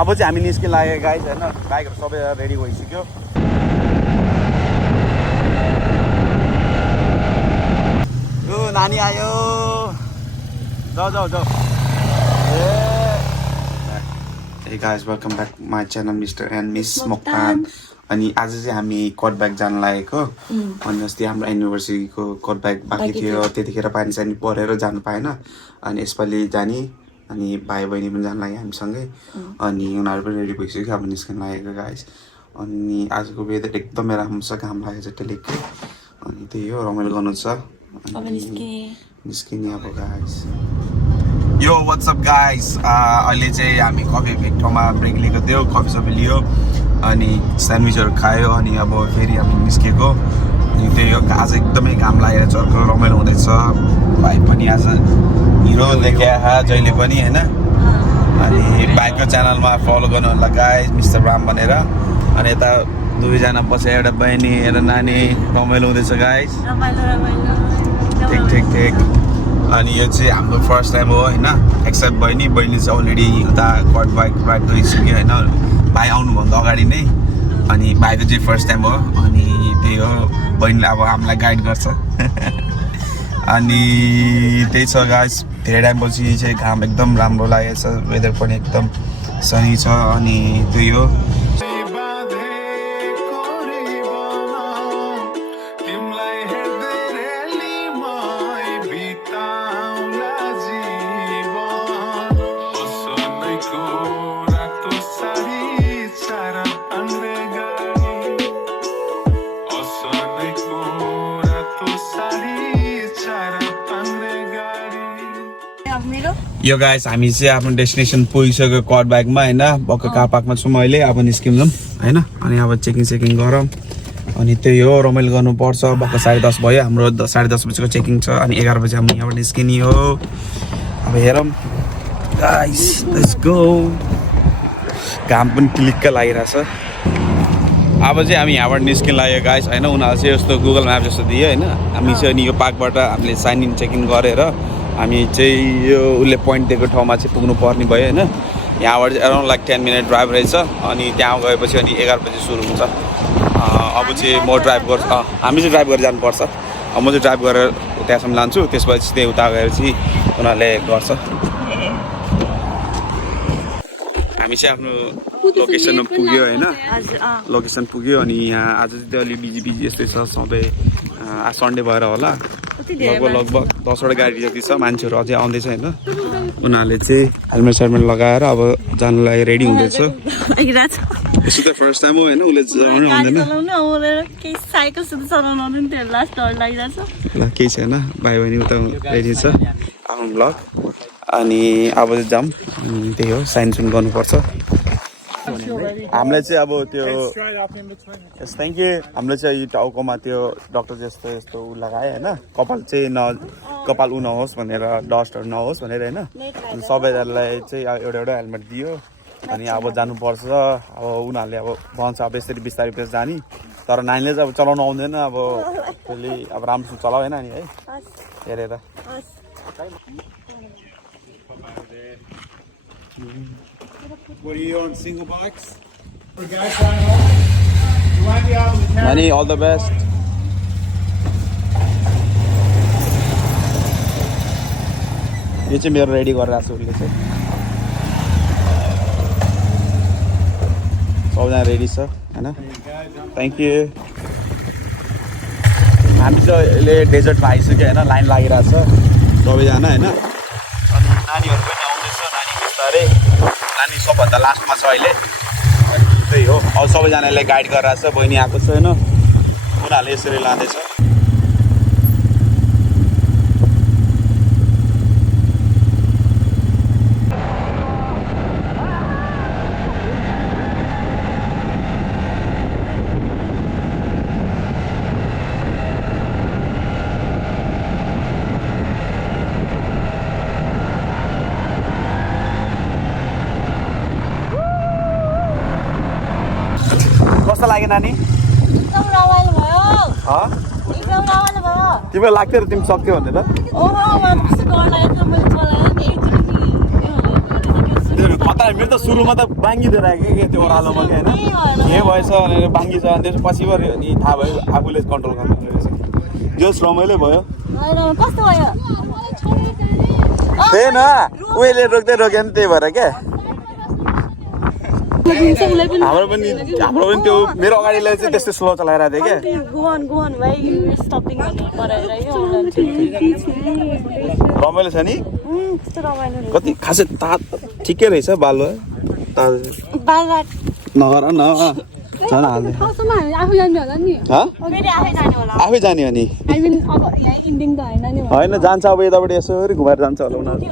अब चाहिँ हामी निस्किन लाग्यो गाइस हैन बाइकहरु सबै रेडी भइसक्यो यो नानी आयो जाऊ Hey guys, welcome back my channel Mr. and Miss Moktan. अनि आज चाहिँ हामी कोटब्याग जान लागेको अनि अस्ति हाम्रो युनिभर्सिटीको कोटब्याग बाँकी थियो त्यतिखेर पानी सानी परेर जानु पाएन अनि यसपालि जाने अनि भाइ बहिनी पनि जान लाग्यो हामीसँगै अनि उनीहरू पनि रेडी भइसक्यो अब निस्किन लागेको गाइस अनि आजको वेदर एकदमै राम्रो छ घाम लागेको छ टेलेकै अनि त्यही हो रमाइलो गर्नु छ अनि निस्किने अब गाइस यो व्हाट्सअप गाइस अहिले चाहिँ हामी कफी एक ठाउँमा ब्रेक लिएको थियो कफी सबै लियो अनि स्यान्डविचहरू खायो अनि अब फेरि हामी निस्केको अनि त्यही हो आज एकदमै घाम लागेर चर्को रमाइलो हुँदैछ भाइ पनि आज हिरो देखिया जहिले पनि हैन अनि भाइको च्यानलमा फलो गर्नु होला गाइस मिस्टर राम भनेर अनि यता दुईजना बसे एउटा बहिनी एउटा नानी रमाइलो हुँदैछ गाइस ठिक अनि यो चाहिँ हाम्रो फर्स्ट टाइम हो हैन एक्सेप्ट बहिनी चाहिँ अलरेडी उता कोट बाइक राइड गरिसक्यो हैन भाइ आउनुभन्दा अगाडि नै अनि भाइको चाहिँ फर्स्ट टाइम हो अनि त्यही हो बहिनीले अब हामीलाई गाइड गर्छ अनि त्यही छ गाइस धेरै टाइमपछि चाहिँ घाम एकदम राम्रो लागेको छ वेदर पनि एकदम सनी छ अनि त्यही हो यो गाइस हामी चाहिँ आफ्नो डेस्टिनेसन पुगिसक्यो कोट बाइकमा हैन बक्क कार पार्कमा छु मैले अब निस्किन्छौँ हैन अनि अब चेकिङ गरौँ अनि त्यही हो रमाइलो गर्नुपर्छ बक्क 10:30 भयो हाम्रो 10:30 बजेको चेकिङ छ अनि 11 बजे हामी यहाँबाट निस्किने हो अब हेरौँ गाइस लेट्स गो घाम पनि क्लिक्क लागिरहेछ अब चाहिँ हामी यहाँबाट निस्किन लाग्यो गाइस हैन उनीहरूले चाहिँ यस्तो गुगल म्याप जस्तो दियो हैन हामी चाहिँ अनि यो पार्कबाट हामीले साइन इन चेकिङ गरेर हामी चाहिँ यो उसले पोइन्ट दिएको ठाउँमा चाहिँ पुग्नु पर्ने भयो हैन यहाँबाट चाहिँ अराउन्ड लाइक 10 मिनट ड्राइभ रहेछ अनि त्यहाँ गएपछि अनि 11 बजे सुरु हुन्छ अब चाहिँ म ड्राइभ गर्छु हामी चाहिँ ड्राइभ गरेर जानुपर्छ म चाहिँ ड्राइभ गरेर त्यहाँसम्म लान्छु त्यसपछि त्यही उता गएर चाहिँ उनीहरूले गर्छ हामी चाहिँ आफ्नो लोकेसनमा पुग्यो हैन लोकेसन पुग्यो अनि यहाँ आज चाहिँ अलि बिजी यस्तै छ सधैँ आज सन्डे भएर होला लगभग 10वटा गाडी जति छ मान्छेहरू अझै आउँदैछ हैन उनीहरूले चाहिँ हेलमेट लगाएर अब जानलाई रेडी हुँदैछ यसो त फर्स्ट टाइम हो हैन उसले आउँदैन ल केही छैन भाइ बहिनी उता रेडी छ आफ्नो ब्लग अनि अब चाहिँ जाम त्यही हो साइन गर्नुपर्छ हामीलाई चाहिँ अब त्यो यस थ्याङ्क यू हामीले चाहिँ यो टाउकोमा त्यो डक्टर जस्तो यस्तो उ लगायो हैन कपाल चाहिँ कपाल उ नहोस् भनेर डस्टहरू नहोस् भनेर हैन अनि सबैजनालाई चाहिँ एउटा हेलमेट दियो अनि अब जानुपर्छ अब उनीहरूले अब भन्छ अब यसरी बिस्तारै बिस्तारै जाने तर नानीले चाहिँ अब चलाउनु आउँदैन अब त्यसले अब राम्रोसँग चलाउ हैन नि है हेरेर What are you on, single bikes? For guys going home? You won't be able to carry. Manny, all the best. यो चाहिँ मेरो रेडी गरिरहेको छु उसले चाहिँ सबैजना रेडी छ हैन थ्याङ्क यू हामी चाहिँ अहिले डेजर्टमा आइसक्यो हैन लाइन लागिरहेछ सबैजना हैन अनि नानीहरू पनि आउँदैछ नानी बिस्तारै नानी सबभन्दा लास्टमा छ अहिले त्यही हो अब सबैजनाले गाइड गरिरहेछ बहिनी आएको छ हैन उनीहरूले यसरी लाँदैछ कस्तो लाग्यो नानी एकदम रमाइलो भयो एकदम रमाइलो भयो तिमीलाई लाग्थ्यो र तिमी सक्थ्यो भनेर हतार मेरो त सुरुमा त बाङ्गिदिएर आएको के त्यो ओह्रालोमा के होइन के भएछ भनेर बाङ्गी छ अनि त्यसपछि पछि गऱ्यो अनि थाहा भयो आफूले कन्ट्रोल गर्नु रहेछ जस रमाइलो भयो कस्तो भयो थिएन उहिले रोक्दै रोक्यो नि त्यही भएर क्या हाम्रो पनि त्यो मेरो अगाडिलाई चाहिँ त्यस्तै स्लो चलाइरहेको थियो क्या गोवन भाइ स्टपिङ रमाइलो छ नि कति खासै ठिकै रहेछ बालु नगर न झन् हाल्दै आफै जाने हो नि होइन जान्छ अब यताबाट यसो घुमाएर जान्छ होला उनीहरू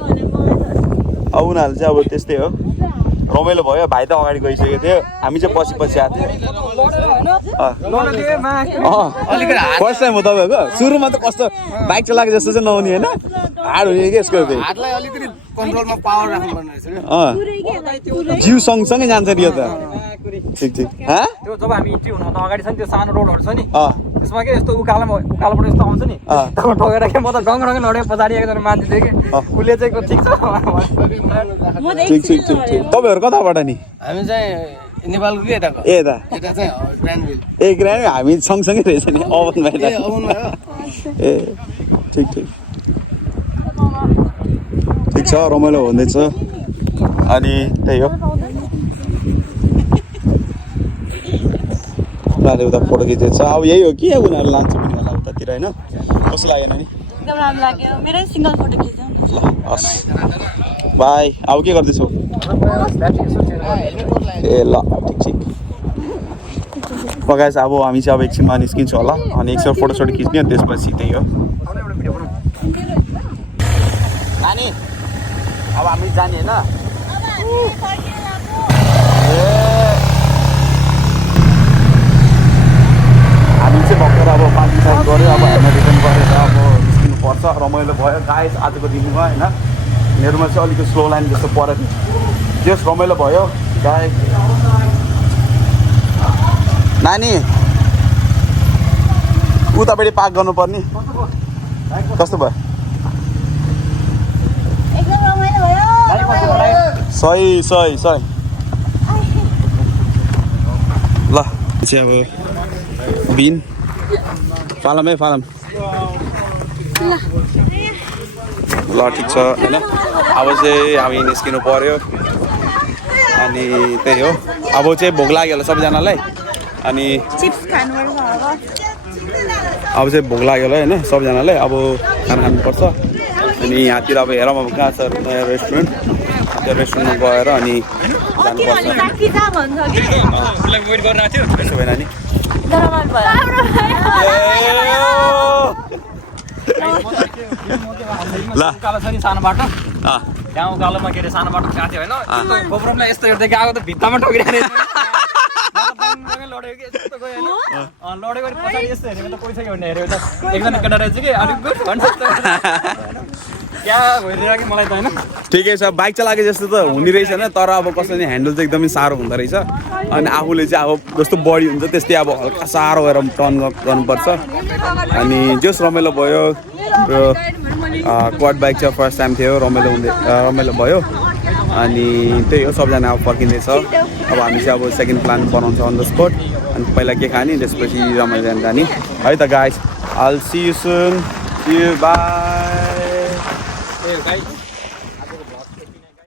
अब उनीहरू चाहिँ अब त्यस्तै हो रमाइलो भयो भाइ त अगाडि गइसकेको थियो हामी चाहिँ पछि आएको थियो फर्स्ट टाइम हो तपाईँको सुरुमा त कस्तो बाइक चलाएको जस्तो चाहिँ नहुने होइन हार्ड हुने कि यसको हातलाई अलिकति कन्ट्रोलमा पावर राख्नुपर्ने रहेछ क्या जिउ सँगसँगै जान्छ नि यो त ठिक त्यो जब हामी इन्ट्री हुनु अगाडि छ नि त्यो सानो रोडहरू छ नि त्यसमा के यस्तो उकालोबाट यस्तो आउँछ नि ठोकेर के म त डङ्ग लडेको पछाडि एकजना मान्छे थिएँ कि उसले चाहिँ ठिक छ ठिक तपाईँहरू कताबाट नि हामी चाहिँ नेपालको के यताको यता चाहिँ ग्रान्डविल ए ग्रान्ड हामी सँगसँगै रहेछ नि अवन भाइ ए ठिक छ रमाइलो हुँदैछ अनि त्यही हो उनीहरूले उता फोटो खिचेको छ अब यही हो कि उनीहरू लान्छ पनि होला उतातिर होइन कस्तो लागेन नि एकदम राम्रो लाग्यो मेरै सिङ्गल फोटो खिच्छ ल हस् बाई अब के गर्दैछौ ए ल ठिक पकाएछ अब हामी चाहिँ अब एकछिनमा निस्किन्छौँ होला अनि एकछिन फोटोसोटो खिच्ने अनि त्यसपछि त्यही हो नानी अब हामी जाने होइन हामी चाहिँ भर्खर अब पार्किङ साइड गऱ्यो अब हामी रिटर्न गरेर अब निस्किनु पर्छ रमाइलो भयो गाइस आजको दिनमा होइन मेरोमा चाहिँ अलिकति स्लो लाइन जस्तो पऱ्यो त्यस रमाइलो भयो गाइस नानी उतापट्टि पार्क गर्नुपर्ने कस्तो भयो एकदम रमाइलो भयो सही ल चाहिँ अब बिन फालम ल ठिक छ होइन अब चाहिँ हामी निस्किनु पर्यो अनि त्यही हो अब चाहिँ भोक लाग्यो होला सबैजनालाई अनि चिप्स खानुपर्छ अब चाहिँ भोक लाग्यो होला होइन सबैजनालाई अब खाना खानुपर्छ अनि यहाँतिर अब हेरौँ अब कहाँ छ नयाँ रेस्टुरेन्ट त्यो रेस्टुरेन्टमा गएर अनि जानुपर्छ त्यसो भएन नि ल उकालो छ नि सानो बाटो त्यहाँ उकालोमा के अरे सानो बाटो गएको थियो होइन गोब्रोमलाई यस्तो हेर्दै गएको त भित्तामा ठोकिरहेको लडेको कि यस्तो गयो होइन लडेको पछाडि यस्तो हेरेको त कोही छ कि भन्ने हेरेको त एकजना केटा रहेछ कि अलिक गुड भन्छ क्या भइदिएर कि मलाई त होइन ठिकै छ बाइक चलाएको जस्तो त हुने रहेछ होइन तर अब कसैले ह्यान्डल चाहिँ एकदमै साह्रो हुँदो रहेछ अनि आफूले चाहिँ अब जस्तो बडी हुन्छ त्यस्तै अब हल्का साह्रो भएर टर्न गर्नुपर्छ अनि जस रमाइलो भयो र क्वाड बाइक चाहिँ फर्स्ट टाइम थियो रमाइलो भयो अनि त्यही हो सबजना अब फर्किँदैछ अब हामी चाहिँ अब सेकेन्ड प्लान बनाउँछ अन द स्पोट अनि पहिला के खाने त्यसपछि रमाइलो जाने है त guys I'll see you soon. See you. Bye. A guys